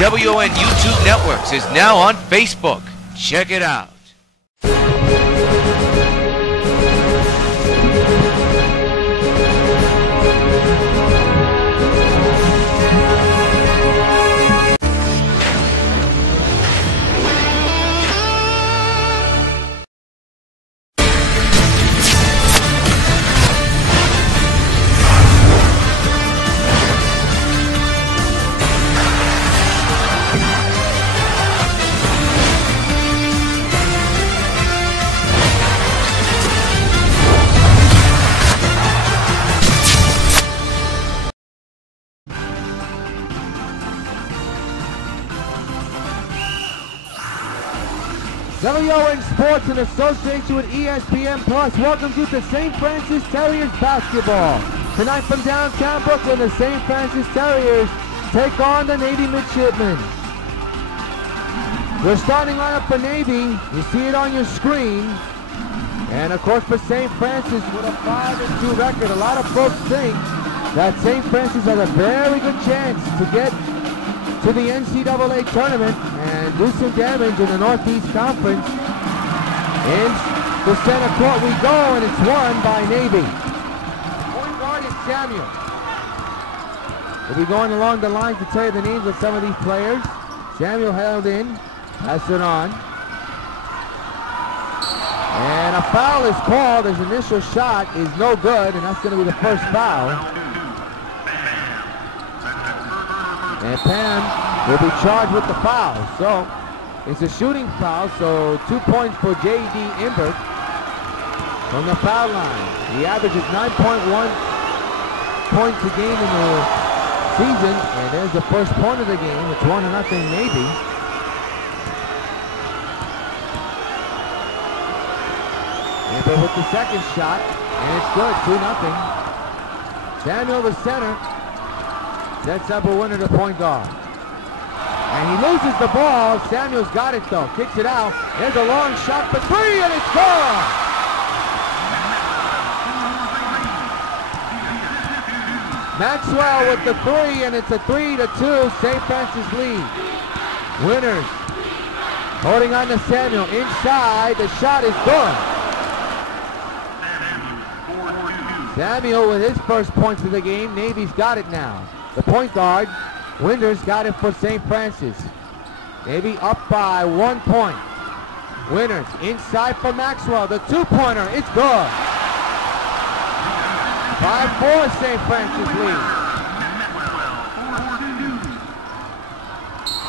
WON YouTube Networks is now on Facebook. Check it out. WON Sports in association with ESPN Plus welcomes you to St. Francis Terriers Basketball. Tonight from downtown Brooklyn, the St. Francis Terriers take on the Navy Midshipmen. Your starting lineup for Navy, you see it on your screen. And of course for St. Francis with a 5-2 record, a lot of folks think that St. Francis has a very good chance to get to the NCAA tournament and do some damage in the Northeast Conference. In the center court we go, and it's won by Navy. The point guard is Samuel. We'll be going along the line to tell you the names of some of these players. Samuel held in, passed it on. And a foul is called. His initial shot is no good, and that's going to be the first foul. And Pam will be charged with the foul. So it's a shooting foul, so 2 points for J.D. Imbert from the foul line. He averages 9.1 points a game in the season, and there's the first point of the game. It's 1-0 Navy. Imbert with the second shot, and it's good, 2-0. Samuel, the center, sets up a winner to point guard. And he loses the ball. Samuel's got it though. Kicks it out. There's a long shot for three, and it's gone. Maxwell with the three, and it's a 3-2. St. Francis lead. Winners holding on to Samuel. Inside. The shot is good. Samuel with his first points of the game. Navy's got it now. The point guard, Winters, got it for St. Francis. Navy up by 1 point. Winters inside for Maxwell. The two-pointer, it's good. 5-4 St. Francis lead.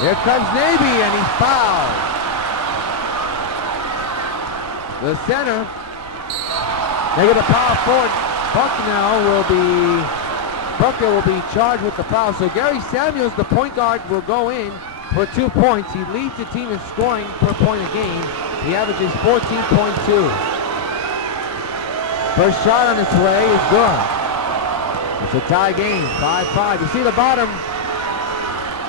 Here comes Navy, and he's fouled. The center, negative power forward, Bucknell will be charged with the foul. So Gary Samuels, the point guard, will go in for 2 points. He leads the team in scoring per point a game. He averages 14.2. First shot on its way is good. It's a tie game, 5-5. You see the bottom,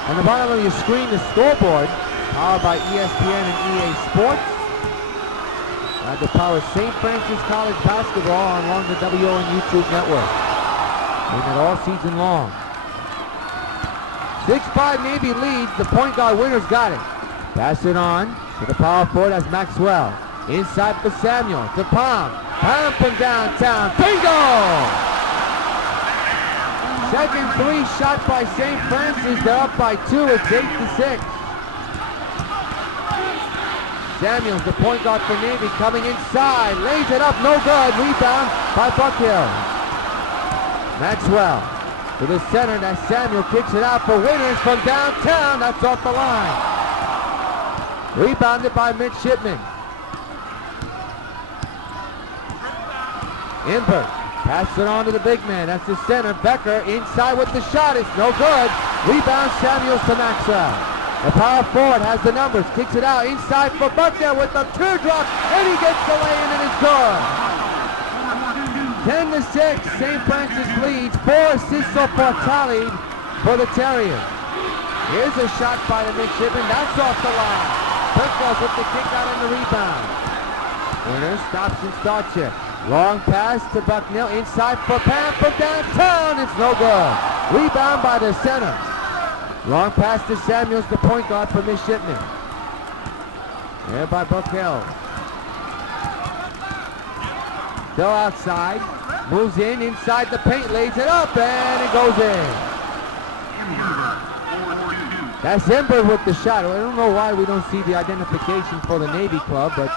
on the bottom of your screen, the scoreboard, powered by ESPN and EA Sports. The power of St. Francis College Basketball along the WON YouTube Network. Doing it all season long. 6-5 Navy leads. The point guard Winners got it. Pass it on to the power forward as Maxwell. Inside for Samuel to Palm. Palm from downtown. Bingo! Second three shot by St. Francis. They're up by 2. It's 8-6. Samuels, the point guard for Navy, coming inside. Lays it up. No good. Rebound by Buckhill. Maxwell to the center. Now Samuel kicks it out for Winners from downtown. That's off the line. Rebounded by Midshipmen. Imbert passes it on to the big man. That's the center. Becker inside with the shot. It's no good. Rebound Samuels to Maxwell. The power forward has the numbers. Kicks it out inside for Buckner with the teardrop. And he gets the lay-in and it's good. 10-6. St. Francis leads. 4 assists so far tallied for the Terriers. Here's a shot by the Midshipmen. That's off the line. Buckner with the kick out and the rebound. Winner stops and starts it. Long pass to Bucknell. Inside for Pam from downtown. It's no good. Rebound by the center. Long pass to Samuels, the point guard for Midshipmen. There by Buck Hill. Still outside. Moves in, inside the paint, lays it up, and it goes in. That's Ember with the shot. I don't know why we don't see the identification for the Navy club, but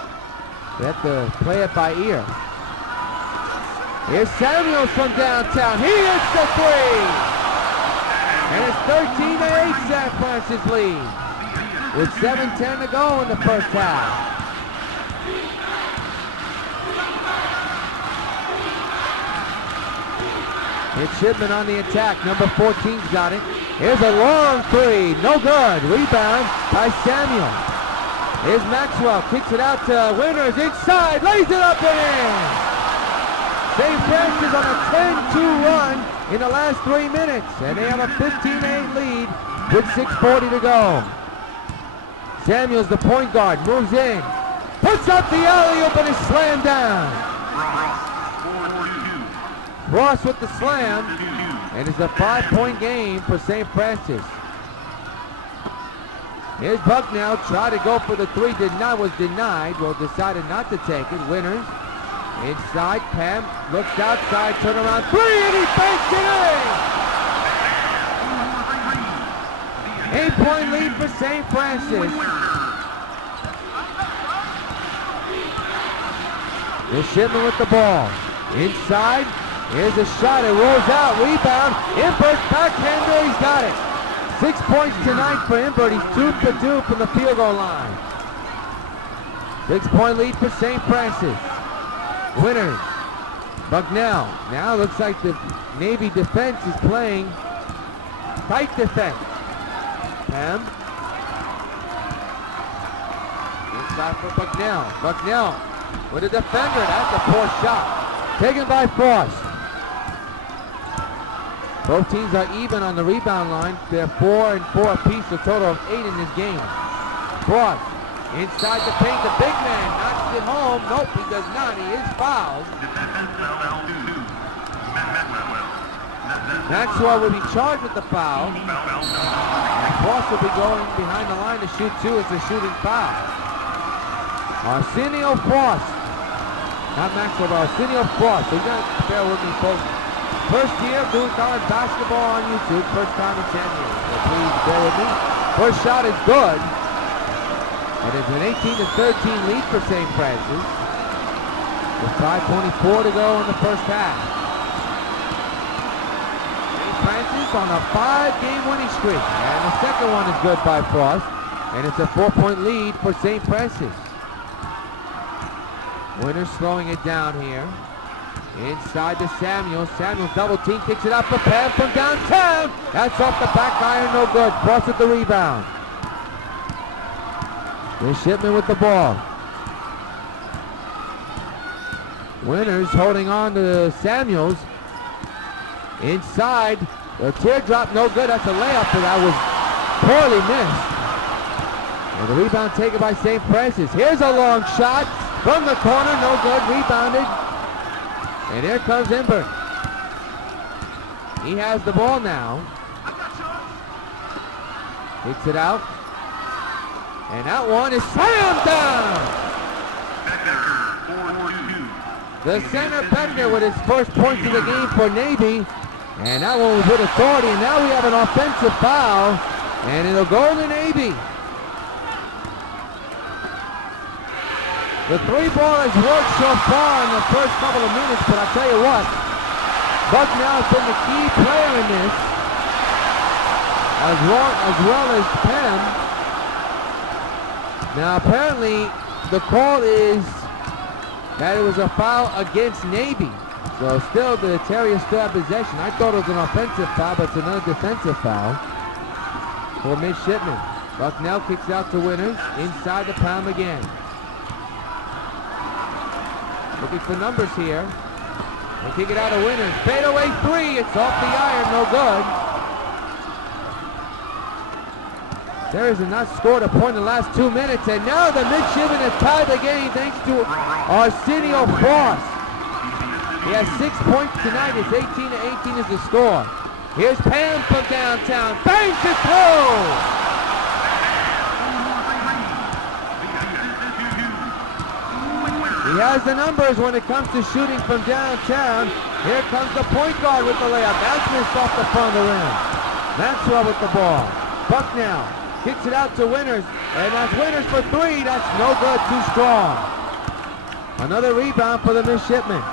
they have to play it by ear. Here's Samuels from downtown. He hits the three! And it's 13-8 San Francis lead with 7:10 to go in the first half. Midshipmen on the attack. Number 14's got it. Here's a long three. No good. Rebound by Samuel. Here's Maxwell. Kicks it out to Winters. Inside. Lays it up and in. St. Francis on a 10-2 run in the last 3 minutes. And they have a 15-8 lead with 6:40 to go. Samuels, the point guard, moves in. Puts up the alley-oop and is slammed down. Ross with the slam, and it's a 5-point game for St. Francis. Here's Bucknell, tried to go for the three, was denied. Well, decided not to take it. Winters, inside, Pam, looks outside, turn around, three, and he banks it in! 8-point lead for St. Francis. Midshipmen with the ball. Inside. Here's a shot, it rolls out, rebound, Imbert, backhander, he's got it. 6 points tonight for Imbert, he's 2 for 2 from the field goal line. 6-point lead for St. Francis. Winters, Bucknell, now looks like the Navy defense is playing tight defense. Pam. Inside for Bucknell, Bucknell with a defender, that's a poor shot. Taken by Frost. Both teams are even on the rebound line. They're 4 and 4 apiece, a total of 8 in this game. Frost inside the paint, the big man knocks it home. Nope, he does not. He is fouled. Maxwell will be charged with the foul. And Frost will be going behind the line to shoot two. It's a shooting foul. Arsenio Frost. Not Maxwell, but Arsenio Frost. So you got to bear with me, folks. First year doing college basketball on YouTube. First time in San Diego. So please bear with me. First shot is good. And it's an 18-13 lead for St. Francis. With 5:24 to go in the first half. St. Francis on a 5-game winning streak. And the second one is good by Frost. And it's a 4-point lead for St. Francis. Winters slowing it down here. Inside to Samuels. Samuels double team, kicks it out for Pam from downtown. That's off the back iron, no good. Frost with the rebound. Midshipmen with the ball. Winters holding on to Samuels. Inside. The teardrop, no good. That's a layup, but that was poorly missed. And the rebound taken by St. Francis. Here's a long shot from the corner, no good. Rebounded. And here comes Imbert. He has the ball now. Kicks it out. And that one is slammed down. The center Beckner with his first points of the game for Navy. And that one was with authority. And now we have an offensive foul. And it'll go to Navy. The three ball has worked so far in the first couple of minutes, but I'll tell you what, Bucknell has been the key player in this, as well as Penn. Now apparently the call is that it was a foul against Navy. So still the Terriers still have possession. I thought it was an offensive foul, but it's another defensive foul for Midshipmen. Bucknell kicks out to Winters, inside the Palm again. Looking for numbers here. They kick it out of Winters. Fadeaway three. It's off the iron. No good. Terriers have not scored a point in the last 2 minutes. And now the Midshipmen have tied the game thanks to Arsenio Frost. He has 6 points tonight. It's 18-18 is the score. Here's Pam from downtown. Bangs it through! He has the numbers when it comes to shooting from downtown. Here comes the point guard with the layup. That's missed off the front of the rim. Maxwell with the ball. Bucknell kicks it out to Winters. And that's Winters for three. That's no good. Too strong. Another rebound for the Midshipmen.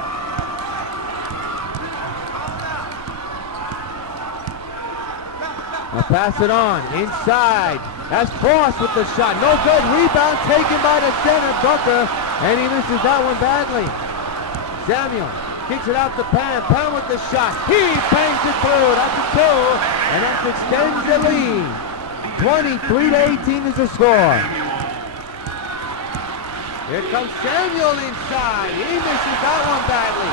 Now pass it on, inside. That's Frost with the shot. No good. Rebound taken by the center, Booker, and he misses that one badly. Samuel kicks it out to Pam. Pam with the shot. He bangs it through. That's a two, and that extends the lead. 23-18 is the score. Here comes Samuel inside. He misses that one badly.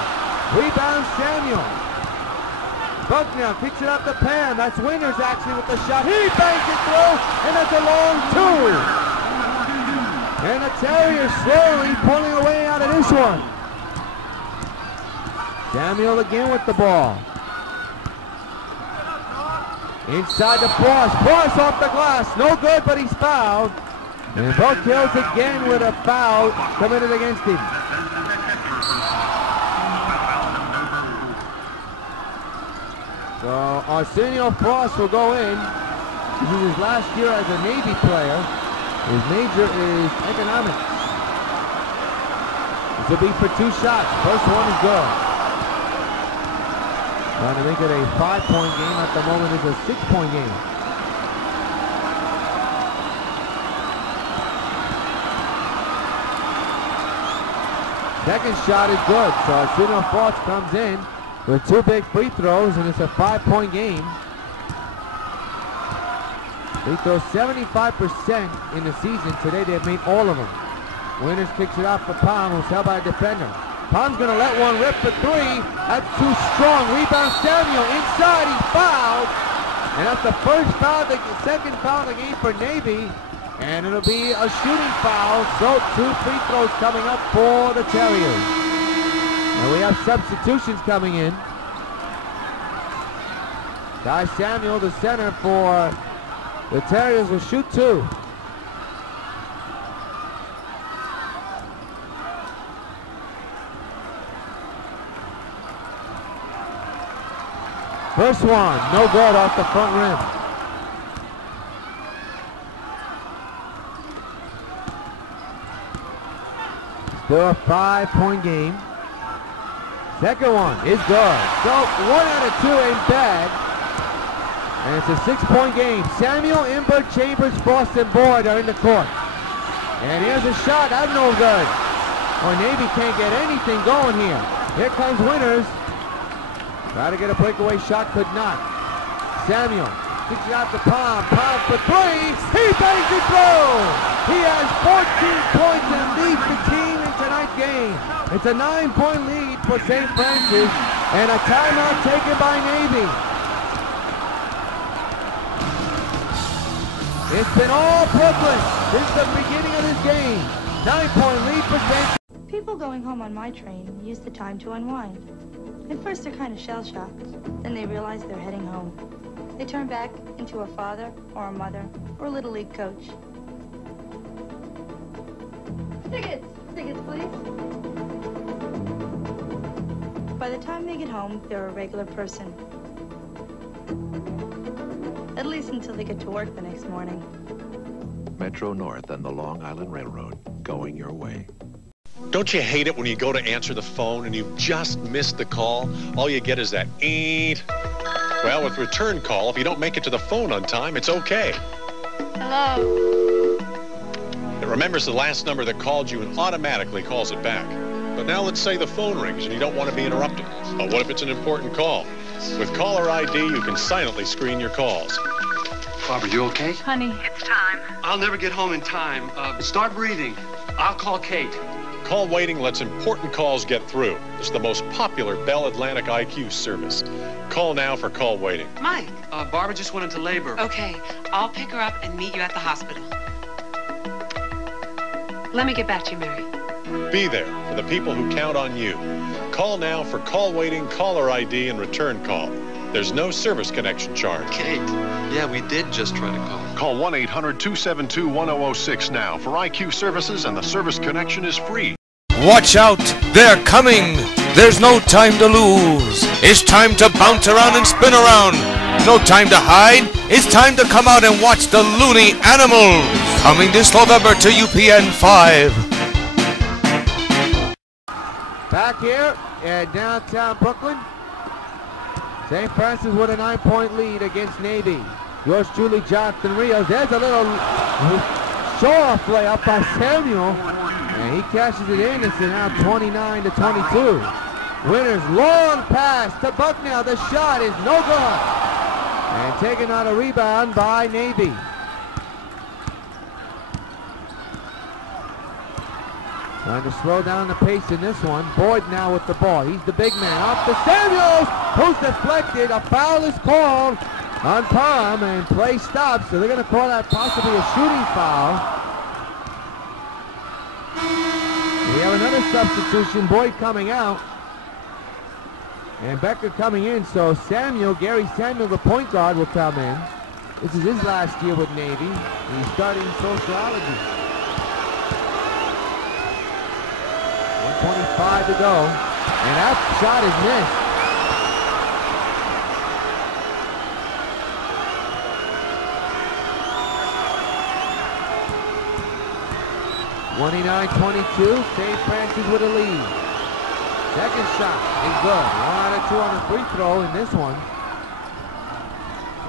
Rebound Samuel. Bucknell kicks it up to Pam. That's Winters actually with the shot. He bangs it through, and that's a long two. And the Terriers slowly pulling away out of this one. Samuel again with the ball. Inside the Frost. Frost off the glass. No good, but he's fouled. And Buck Hills again with a foul committed against him. So Arsenio Frost will go in. This is his last year as a Navy player. His major is economics. This will be for two shots. First one is good. Trying to make it a 5-point game. At the moment it's a 6-point game. Second shot is good. So Arsenio Frost comes in with two big free throws, and it's a 5-point game. Free throws 75% in the season. Today they've made all of them. Winters kicks it out for Palm, who's held by a defender. Palm's going to let one rip for three. That's too strong. Rebound Samuel inside. He fouled. And that's the first foul, the second foul of the game for Navy. And it'll be a shooting foul. So two free throws coming up for the Terriers. And we have substitutions coming in. Guy Samuel, the center for the Terriers, will shoot two. First one, no good off the front rim. Still a 5-point game. Second one is good. So 1 out of 2 ain't bad. And it's a 6-point game. Samuel, Imber, Chambers, Frost, and Boyd are in the court. And here's a shot. That's no good. Or Navy can't get anything going here. Here comes Winters. Try to get a breakaway shot, could not. Samuel kicks it out to Palm. Palm for three. He bangs it through. He has 14 points and leads the team in tonight's game. It's a 9-point lead for St. Francis, and a timeout taken by Navy. It's been all Brooklyn since the beginning of this game. 9-point lead for St. People going home on my train use the time to unwind. At first, they're kind of shell-shocked. Then they realize they're heading home. They turn back into a father or a mother or a Little League coach. Tickets! Tickets, please. By the time they get home, they're a regular person. At least until they get to work the next morning. Metro North and the Long Island Railroad, going your way. Don't you hate it when you go to answer the phone and you've just missed the call? All you get is that eeet. Well, with return call, if you don't make it to the phone on time, it's okay. Hello? It remembers the last number that called you and automatically calls it back. But now let's say the phone rings and you don't want to be interrupted. But what if it's an important call? With caller ID, you can silently screen your calls. Barbara, you okay? Honey, It's time. I'll never get home in time. Start breathing. I'll call Kate. Call waiting lets important calls get through. It's the most popular Bell Atlantic IQ service. Call now for call waiting. Mike. Barbara just went into labor. Okay, I'll pick her up and meet you at the hospital. Let me get back to you, Mary. Be there for the people who count on you. Call now for call waiting, caller ID, and return call. There's no service connection charge. Kate, yeah, we did just try to call. Call 1-800-272-1006 now for IQ services, and the service connection is free. Watch out, they're coming. There's no time to lose. It's time to bounce around and spin around. No time to hide. It's time to come out and watch the loony animals. Coming this November to UPN 5. Back here in downtown Brooklyn, St. Francis with a 9-point lead against Navy. Yours truly, Jonathan Rios. There's a little show-off play up by Samuel, and he cashes it in. It's now 29-22. Winners, long pass to Bucknell. The shot is no good. And taken on a rebound by Navy. Trying to slow down the pace in this one. Boyd now with the ball. He's the big man. Off to Samuels, who's deflected. A foul is called on Palm, and play stops. So they're going to call that possibly a shooting foul. We have another substitution. Boyd coming out, and Becker coming in. So Samuel, Gary Samuel, the point guard, will come in. This is his last year with Navy. He's starting sociology. 1:25 to go, and that shot is missed. 29-22, St. Francis with a lead. Second shot is good. 1 out of 2 on the free throw in this one.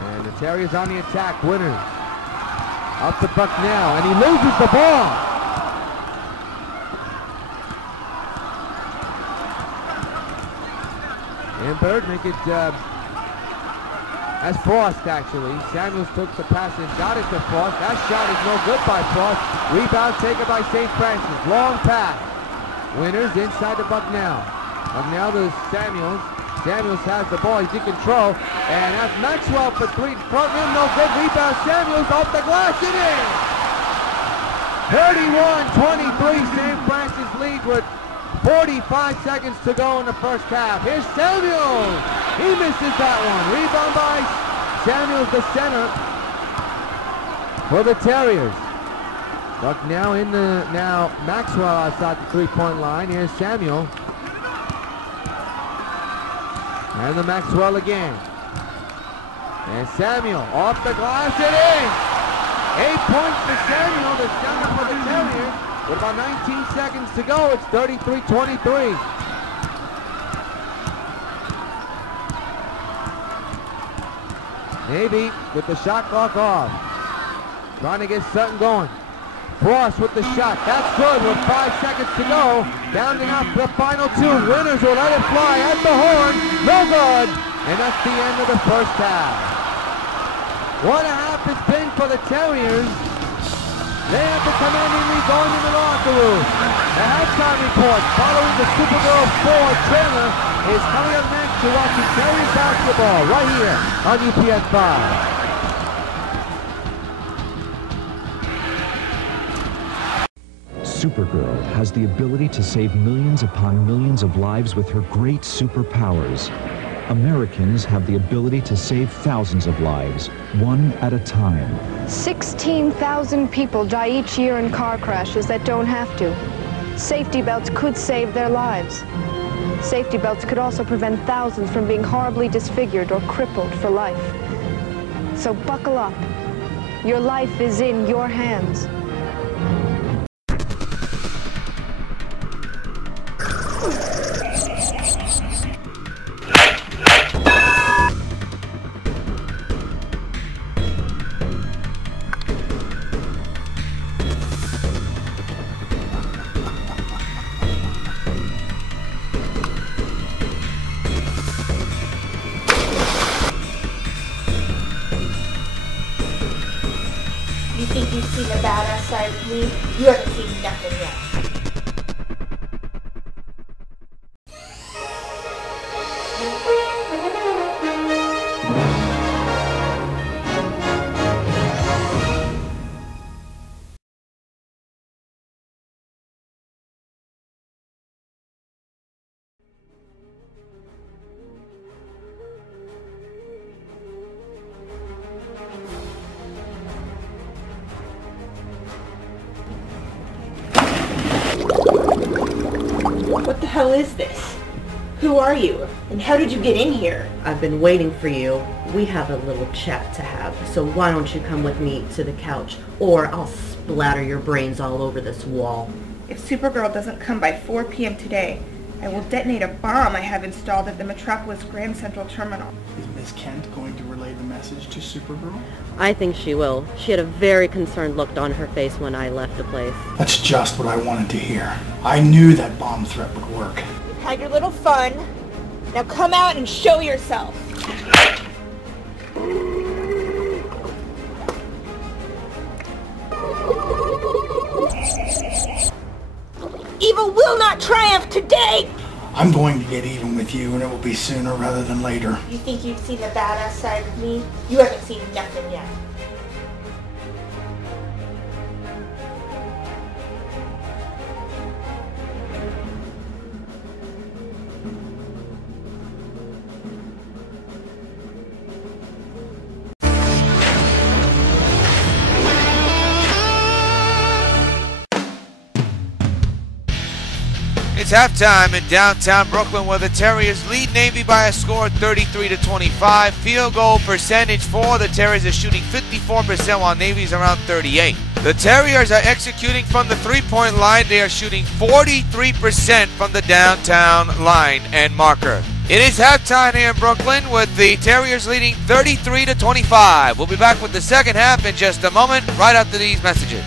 And the Terriers on the attack, winners. Up to Bucknell, and he loses the ball. And Bird make it, that's Frost actually. Samuels took the pass and got it to Frost. That shot is no good by Frost. Rebound taken by St. Francis. Long pass. Winners inside to Bucknell. Bucknell to Samuels. Samuels has the ball. He's in control. And that's Maxwell for three. Front rim, no good. Rebound. Samuels off the glass. It is. 31-23. St. Francis lead with 45 seconds to go in the first half. Here's Samuels. He misses that one. Rebound by Samuels, the center for the Terriers. Bucknell in the, now Maxwell outside the three-point line. Here's Samuel. And the Maxwell again. And Samuel off the glass, it is. 8 points for Samuel, the center for the Terriers. With about 19 seconds to go, it's 33-23. Navy with the shot clock off. Trying to get something going. Frost with the shot. That's good with 5 seconds to go. Down to now the final 2. Winners will let it fly at the horn. No good. And that's the end of the first half. What a half it's been for the Terriers. They have the commanding lead going in the locker room. The halftime report following the Supergirl 4 trailer is coming up next to watching Terriers basketball right here on UPN 5. Supergirl has the ability to save millions upon millions of lives with her great superpowers. Americans have the ability to save thousands of lives, one at a time. 16,000 people die each year in car crashes that don't have to. Safety belts could save their lives. Safety belts could also prevent thousands from being horribly disfigured or crippled for life. So buckle up. Your life is in your hands. You think you've seen a badass side of me? You haven't seen nothing yet. hell is this? Who are you? And how did you get in here? I've been waiting for you. We have a little chat to have, so why don't you come with me to the couch, or I'll splatter your brains all over this wall. If Supergirl doesn't come by 4 p.m. today, I will detonate a bomb I have installed at the Metropolis Grand Central Terminal. Is Miss Kent going to relay the message to Supergirl? I think she will. She had a very concerned look on her face when I left the place. That's just what I wanted to hear. I knew that bomb threat would work. You've had your little fun. Now come out and show yourself. Evil will not triumph today! I'm going to get even with you, and it will be sooner rather than later. You think you've seen the badass side of me? You haven't seen nothing yet. It's halftime in downtown Brooklyn, where the Terriers lead Navy by a score of 33-25. Field goal percentage for the Terriers is shooting 54%, while Navy's around 38%. The Terriers are executing from the three-point line. They are shooting 43% from the downtown line and marker. It is halftime here in Brooklyn, with the Terriers leading 33-25. We'll be back with the second half in just a moment, right after these messages.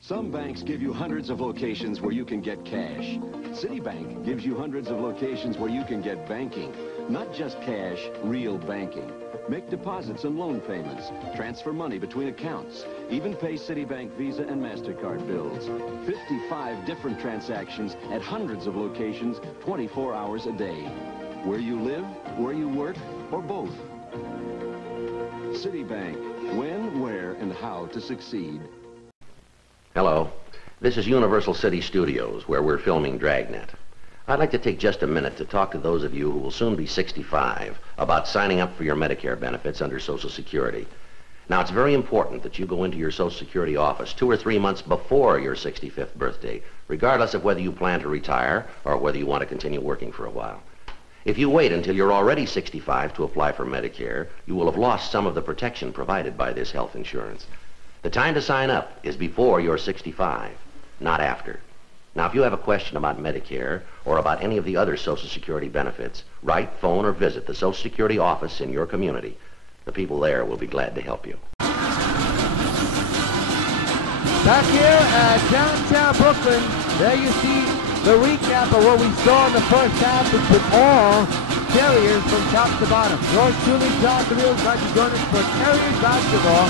Some banks give you hundreds of locations where you can get cash. Citibank gives you hundreds of locations where you can get banking. Not just cash, real banking. Make deposits and loan payments. Transfer money between accounts. Even pay Citibank Visa and MasterCard bills. 55 different transactions at hundreds of locations, 24 hours a day. Where you live, where you work, or both. Citibank. When, where, and how to succeed. Hello, this is Universal City Studios, where we're filming Dragnet. I'd like to take just a minute to talk to those of you who will soon be 65 about signing up for your Medicare benefits under Social Security. Now, it's very important that you go into your Social Security office 2 or 3 months before your 65th birthday, regardless of whether you plan to retire or whether you want to continue working for a while. If you wait until you're already 65 to apply for Medicare, you will have lost some of the protection provided by this health insurance. The time to sign up is before you're 65, not after. Now, if you have a question about Medicare or about any of the other Social Security benefits, write, phone, or visit the Social Security office in your community. The people there will be glad to help you. Back here at downtown Brooklyn, there you see the recap of what we saw in the first half. It's with all Terriers from top to bottom. Yours truly, John Rios, glad to join us for Terriers Basketball.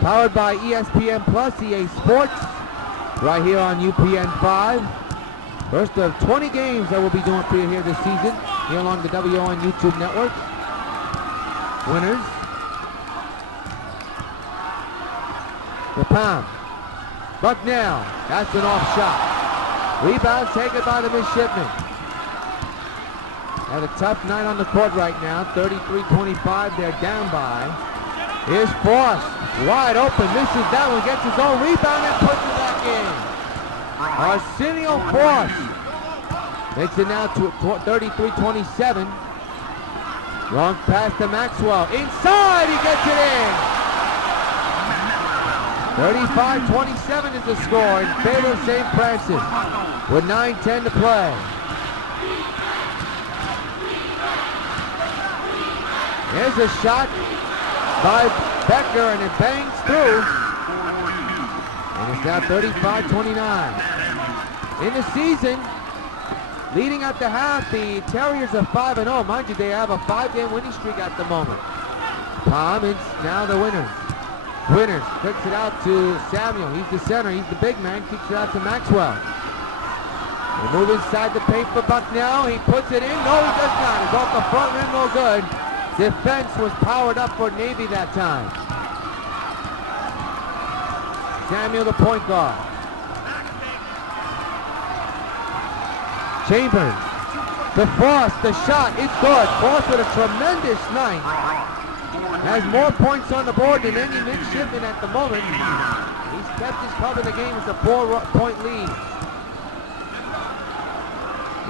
Powered by ESPN Plus, EA Sports, right here on UPN 5. First of 20 games that we'll be doing for you here this season, here along the WON YouTube network. Winners. The Palm. Bucknell, that's an off shot. Rebound taken by the Midshipmen. Had a tough night on the court right now, 33-25, they're down by. Here's Frost, wide open, misses that one, gets his own rebound and puts it back in. Arsenio Frost makes it now to 33-27. Long pass to Maxwell, inside, he gets it in. 35-27 is the score in favor of St. Francis with 9:10 to play. Here's a shot by Becker, and it bangs through. And it's now 35-29. In the season, leading at the half, the Terriers are 5-0. Mind you, they have a 5-game winning streak at the moment. Palm is now the winners. Winners kicks it out to Samuel. He's the center. He's the big man. Kicks it out to Maxwell. They move inside the paint for Bucknell. He puts it in. No, he does not. It's off the front rim, no good. Defense was powered up for Navy that time. Samuel, the point guard. Chambers. To Frost, the shot, it's good. Frost with a tremendous night. Has more points on the board than any midshipman at the moment. He's kept his cover in the game. It's a 4-point lead.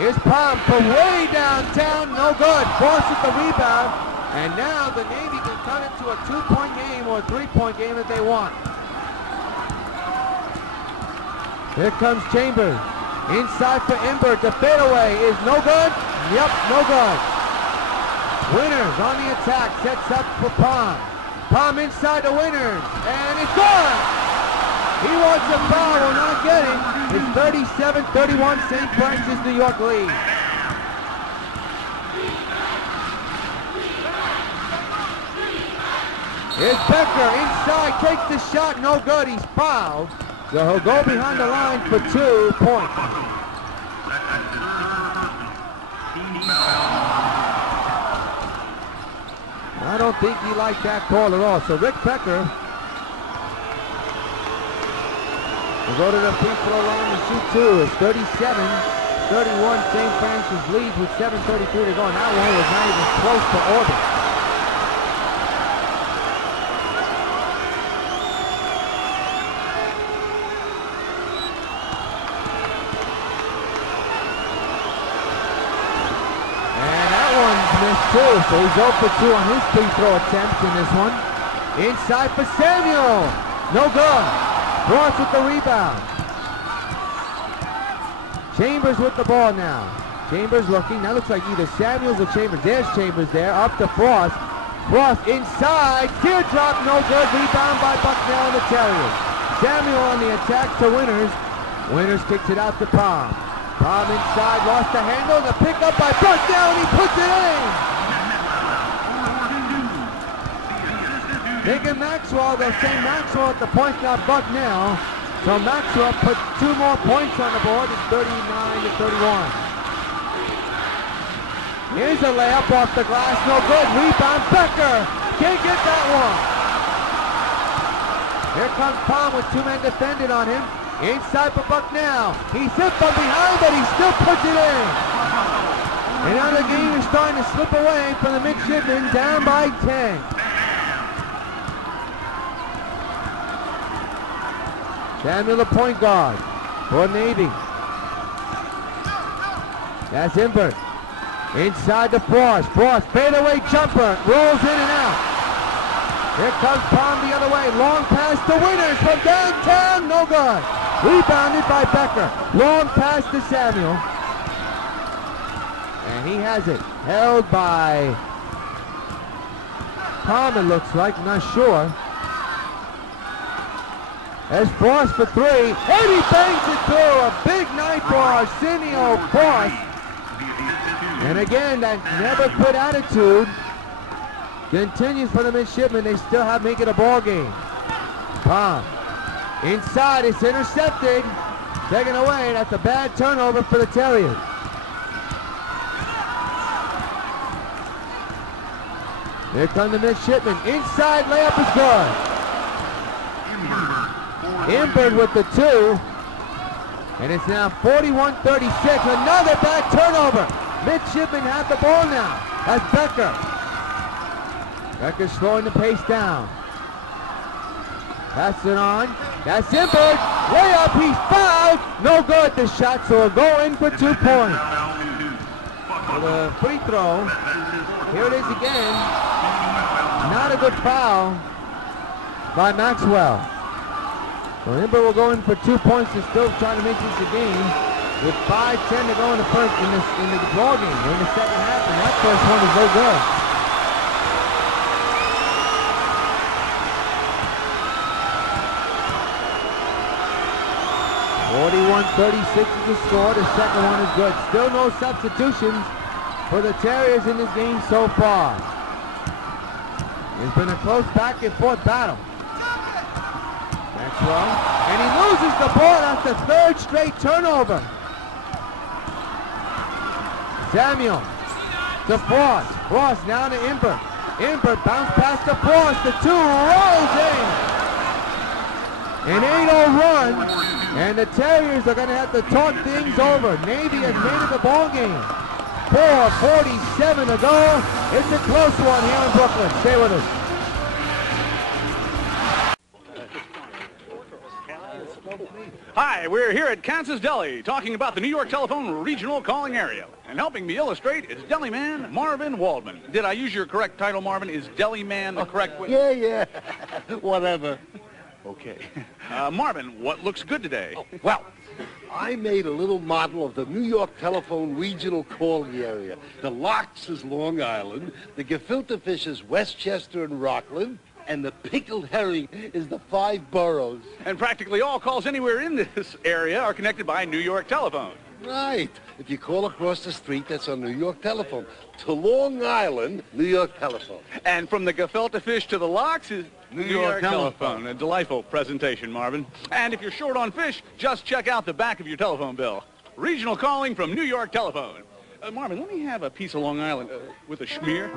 Here's Palm from way downtown. No good. Forces the rebound. And now the Navy can turn it to a 2-point game or a 3-point game if they want. Here comes Chambers. Inside for Imbert. The fadeaway is no good. Yep, no good. Winters on the attack. Sets up for Palm. Palm inside the Winters. And it's gone. He wants a foul. Will not get it. It's 37-31 St. Francis, New York lead. Here's Becker inside, takes the shot, no good, he's fouled. So he'll go behind the line for 2 points. I don't think he liked that call at all. So Rick Becker will go to the free throw line to shoot 2. It's 37-31 St. Francis leads with 7:33 to go. And that one was not even close to orbit. Too, so he's 0 for 2 on his free throw attempts in this one. Inside for Samuel. No good. Frost with the rebound. Chambers with the ball now. Chambers looking. That looks like either Samuels or Chambers. There's Chambers there. Up to Frost. Frost inside. Teardrop. No good. Rebound by Bucknell and the Terriers. Samuel on the attack to Winters. Winters kicks it out to Palm. Palm inside. Lost the handle. The pickup by Bucknell and he puts it in. Taking Maxwell, they'll say Maxwell at the point, not Bucknell. So Maxwell put 2 more points on the board. It's 39-31. Here's a layup off the glass, no good. Rebound, Becker. Can't get that one. Here comes Palm with 2 men defended on him. Inside for Bucknell. He's hit from behind, but he still puts it in. And now the game is starting to slip away from the Midshipmen, down by 10. Samuel, the point guard for Navy. That's Imbert. Inside to Frost. Frost, fadeaway jumper. Rolls in and out. Here comes Palm the other way. Long pass to Winters from downtown. No good. Rebounded by Becker. Long pass to Samuel. And he has it. Held by Palm, it looks like. I'm not sure. There's Frost for 3, and he bangs it through. A big night for Arsenio Frost. And again, that never quit attitude continues for the Midshipmen. They still have make it a ball game. Palm inside, it's intercepted. Taken away, that's a bad turnover for the Terriers. Here come the Midshipmen. Inside layup is good. Imbert with the 2, and it's now 41-36. Another bad turnover. Midshipmen have the ball now. That's Becker. Becker's slowing the pace down. Pass it on. That's Imbert. Layup. He's fouled. No good. The shot, so will go in for 2 points. For the free throw. Here it is again. Not a good foul by Maxwell. So Imbert will go in for 2 points and still trying to make this a game with 5:10 to go in the first in the ball game. We're in the second half, and that first one is no good. (41-36) is the score. The second one is good. Still no substitutions for the Terriers in this game so far. It's been a close back and forth battle. Maxwell, and he loses the ball. That's the 3rd straight turnover. Samuel to Frost. Frost now to Imbert. Imbert bounce pass to Frost. The 2 rolls in. An 8-0 run, and the Terriers are going to have to talk things over. Navy has made it the ball game. 4:47 to go. It's a close one here in Brooklyn. Stay with us. Hi, we're here at Kansas Deli talking about the New York Telephone regional calling area. And helping me illustrate is Deli Man Marvin Waldman. Did I use your correct title, Marvin? Is Deli Man the correct way? Yeah. Whatever. Okay. Marvin, what looks good today? Oh, well, I made a little model of the New York Telephone regional calling area. The Lox is Long Island, the gefilte fish is Westchester and Rockland, and the pickled herring is the 5 boroughs. And practically all calls anywhere in this area are connected by New York Telephone. Right. If you call across the street, that's on New York Telephone. To Long Island, New York Telephone. And from the gefilte fish to the Lox is New York Telephone. A delightful presentation, Marvin. And if you're short on fish, just check out the back of your telephone bill. Regional calling from New York Telephone. Marvin, let me have a piece of Long Island with a schmear.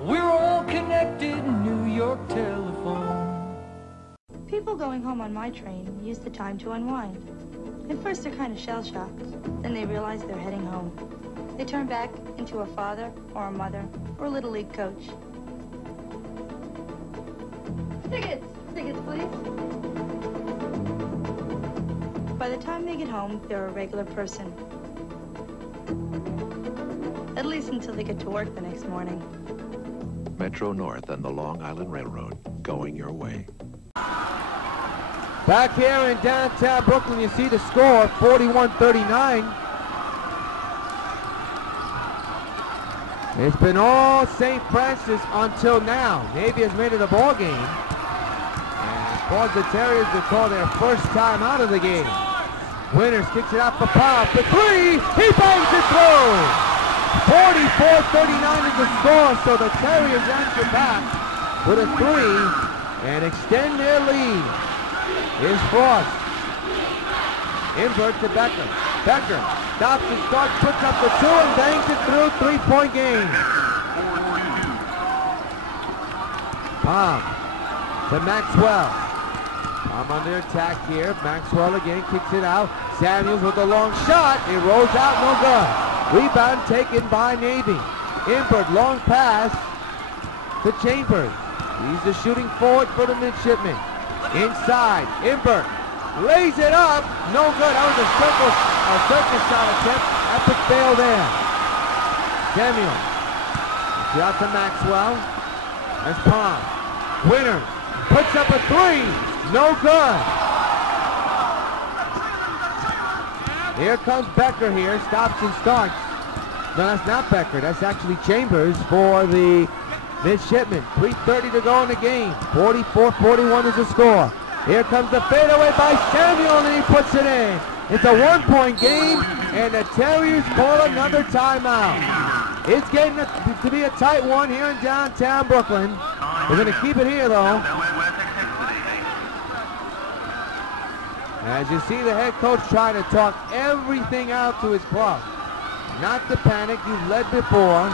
We're all connected, New York Telephone. People going home on my train use the time to unwind. At first they're kind of shell-shocked. Then they realize they're heading home. They turn back into a father or a mother or a Little League coach. Tickets! Tickets, please. By the time they get home, they're a regular person. At least until they get to work the next morning. Metro North and the Long Island Railroad, going your way. Back here in downtown Brooklyn, you see the score, 41-39. It's been all St. Francis until now. Navy has made it a ball game. And caused the Terriers to call their first time out of the game. Winters kicks it out for Pop. The 3, he bangs it through. 44-39 is the score, so the Terriers answer back with a 3 and extend their lead. Here's Frost. Invert to Becker. Becker stops and starts, puts up the 2 and bangs it through. 3-point game. Palm to Maxwell. Palm under attack here. Maxwell again kicks it out. Samuels with a long shot. It rolls out, no good. Rebound taken by Navy. Invert, long pass to Chambers. He's the shooting forward for the Midshipmen. Inside, Invert lays it up. No good. That was a circus shot attempt. Epic fail there. Samuel. It's out to Maxwell. That's Palm. Winner puts up a 3. No good. Here comes Becker here, stops and starts. No, that's not Becker, that's actually Chambers for the Midshipmen. 3:30 to go in the game. 44-41 is the score. Here comes the fadeaway by Samuel and he puts it in. It's a 1-point game and the Terriers call another timeout. It's getting to be a tight one here in downtown Brooklyn. We're going to keep it here though. As you see the head coach trying to talk everything out to his club. Not to panic, you've led before.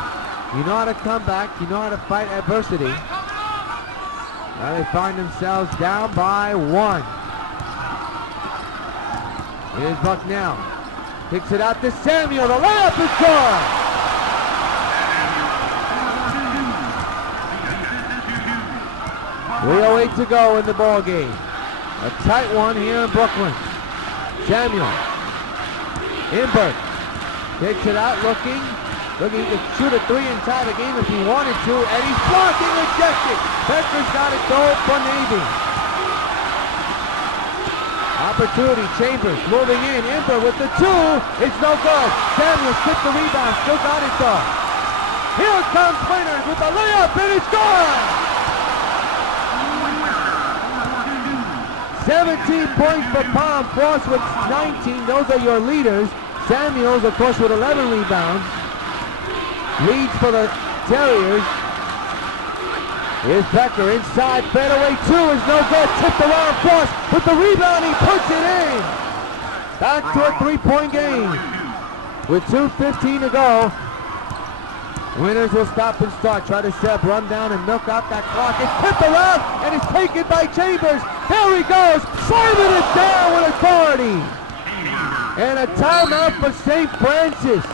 You know how to come back, you know how to fight adversity. Now they find themselves down by 1. Here's Bucknell. Kicks it out to Samuel, the layup is good! .308 to go in the ball game. A tight one here in Brooklyn. Samuel. Invert. Takes it out, looking. He could shoot a 3 and tie the game if he wanted to, and he's blocking, ejected. Becker's got it though for Navy. Opportunity, Chambers moving in. Invert with the 2. It's no good. Samuel skipped the rebound, still got it though. Here comes Winters with the layup, and it's gone! 17 points for Palm. Frost with 19. Those are your leaders. Samuels, of course, with 11 rebounds. Leads for the Terriers. Here's Becker inside. Fadeaway 2 is no good. Tipped around Frost with the rebound. He puts it in. Back to a 3-point game. With 2:15 to go. Winners will stop and start. Try to set up, run down, and milk out that clock. It's tipped around, and it's taken by Chambers. There he goes, slamming it down with authority. And a timeout for St. Francis.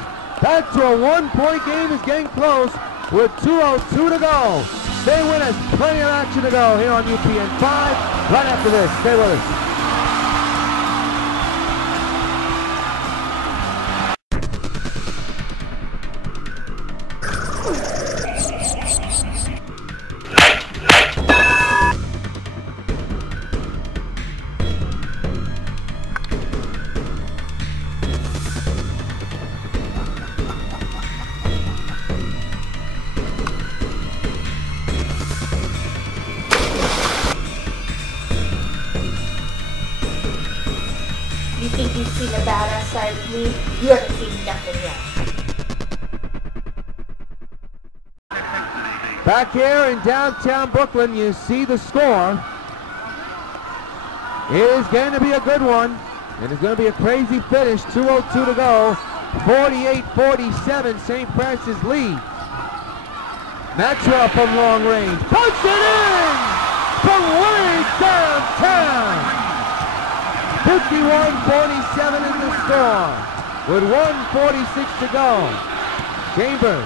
Back to a 1-point game is getting close with 2:02 to go. Stay with us, plenty of action to go here on UPN 5. Right after this, stay with us. You think you've seen the badass side of me? You haven't seen nothing yet. Back here in downtown Brooklyn, you see the score. It is going to be a good one, and it's going to be a crazy finish. 2:02 to go. 48-47, St. Francis leads. Maxwell from long range. Puts it in from way downtown. 51-47 in the score with 1:46 to go. Chambers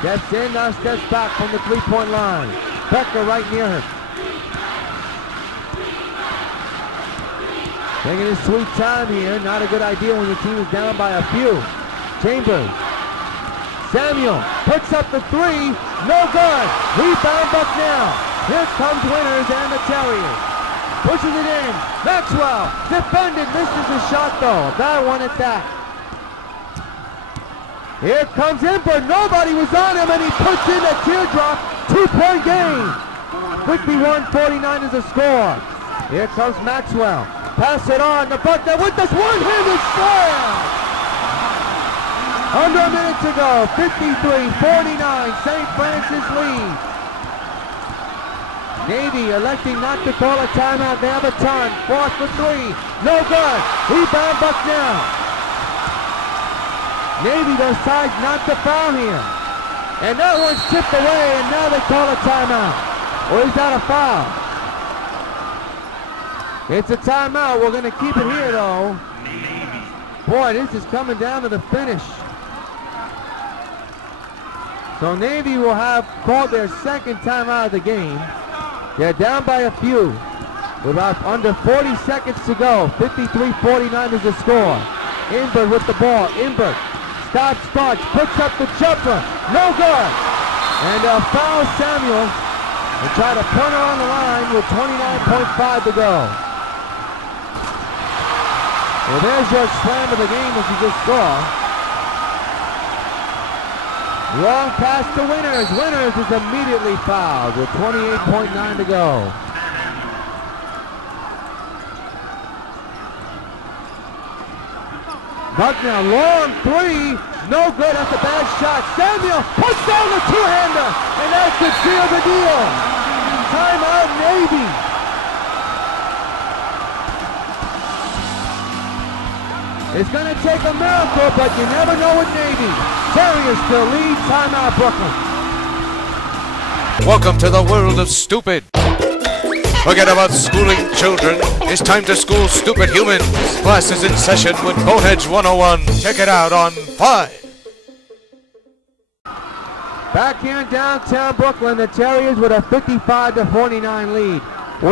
steps in, now steps back from the three-point line. Becker right near him. Taking his sweet time here. Not a good idea when your team is down by a few. Chambers. Samuel puts up the three. No good. Rebound Bucknell. Here comes Winters and the Terriers. Pushes it in. Maxwell defended. Misses the shot though. That one at that. Here comes Imber. Nobody was on him and he puts in a teardrop. 2-point game. 51-49 is the score. Here comes Maxwell. Pass it on to Bucknell with this one-handed slam. Under a minute to go. 53-49. St. Francis leads. Navy electing not to call a timeout. They have a ton. Fourth for three. No good. Rebound Bucknell. Navy decides not to foul here. And that one's tipped away, and now they call a timeout. Or is that a foul? It's a timeout. We're going to keep it here, though. Boy, this is coming down to the finish. So Navy will have called their second timeout of the game. They're down by a few. With about under 40 seconds to go. 53-49 is the score. Imber with the ball. Imber starts, puts up the jumper. No good. And foul Samuel. And try to put her on the line with 29.5 to go. Well, there's your slam of the game as you just saw. Long pass to Winters. Winters is immediately fouled with 28.9 to go. Bucknell, long three. No good. That's a bad shot. Samuel puts down the two-hander. And that could seal the deal. Timeout Navy. It's going to take a miracle, but you never know with Navy. Terriers still lead. Timeout Brooklyn. Welcome to the world of stupid. Forget about schooling children. It's time to school stupid humans. Class is in session with Boneheads 101. Check it out on 5. Back here in downtown Brooklyn, the Terriers with a 55-49 lead. We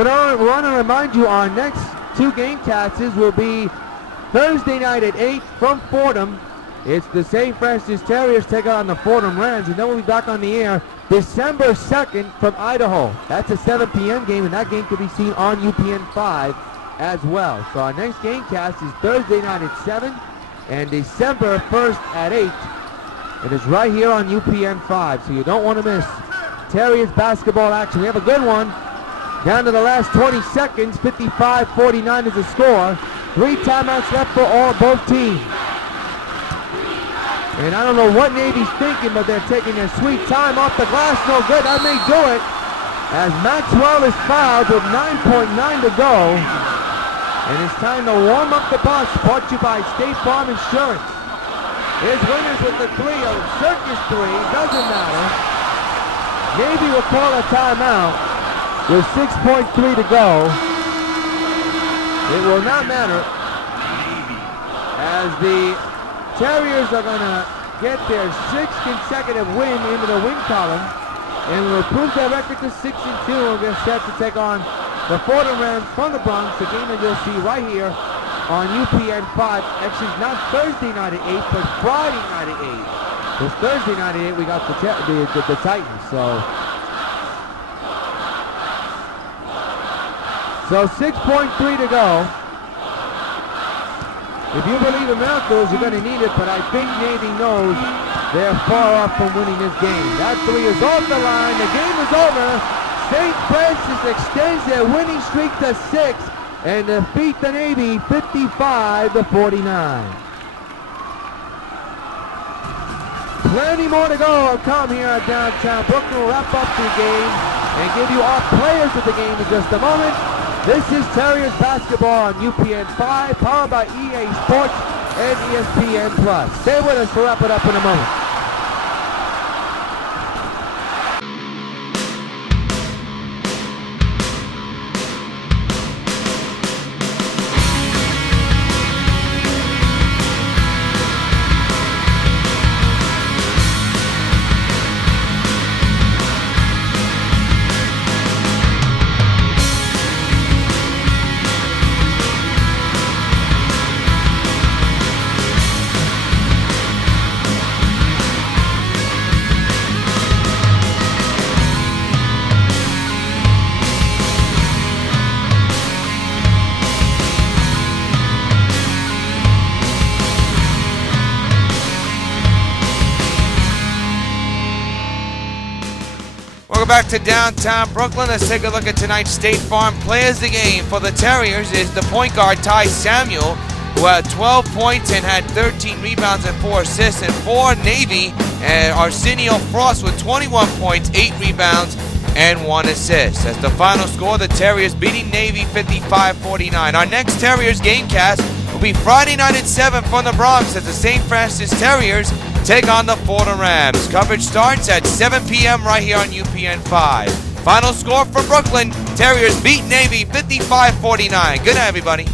want to remind you our next two game casts will be Thursday night at 8 from Fordham. It's the St. Francis Terriers take on the Fordham Rams, and then we'll be back on the air December 2nd from Idaho. That's a 7 p.m. game, and that game can be seen on UPN 5 as well. So our next game cast is Thursday night at 7 and December 1st at 8. It is right here on UPN 5, so you don't want to miss Terriers basketball action. We have a good one. Down to the last 20 seconds, 55-49 is the score. 3 timeouts left for both teams. And I don't know what Navy's thinking, but they're taking their sweet time off the glass. No good. That may do it. As Maxwell is fouled with 9.9 to go. And it's time to warm up the bus, brought to you by State Farm Insurance. Here's Winters with the three, a circus three. Doesn't matter. Navy will call a timeout with 6.3 to go. It will not matter as the Terriers are going to get their 6th consecutive win into the win column and will improve their record to 6-2 and get set to take on the Fordham Rams from the Bronx, a game that you'll see right here on UPN 5. Actually, not Thursday night at 8, but Friday night at This Thursday night at 8, we got the Titans. So 6.3 to go. If you believe in miracles, you're going to need it, but I think Navy knows they're far off from winning this game. That three is off the line. The game is over. St. Francis extends their winning streak to 6 and defeat the Navy 55-49. Plenty more to go. Come here at downtown Brooklyn. We'll wrap up the game and give you our players of the game in just a moment. This is Terriers Basketball on UPN 5, powered by EA Sports and ESPN+. Stay with us, we'll wrap it up in a moment. Back to downtown Brooklyn. Let's take a look at tonight's State Farm Players of the Game. For the Terriers is the point guard Ty Samuel, who had 12 points and had 13 rebounds and 4 assists. And for Navy, Arsenio Frost with 21 points, 8 rebounds, and 1 assist. As the final score, the Terriers beating Navy 55-49. Our next Terriers Game-cast will be Friday night at 7 from the Bronx as the St. Francis Terriers take on the Fordham Rams. Coverage starts at 7 p.m. right here on UPN 5. Final score for Brooklyn, Terriers beat Navy 55-49. Good night, everybody.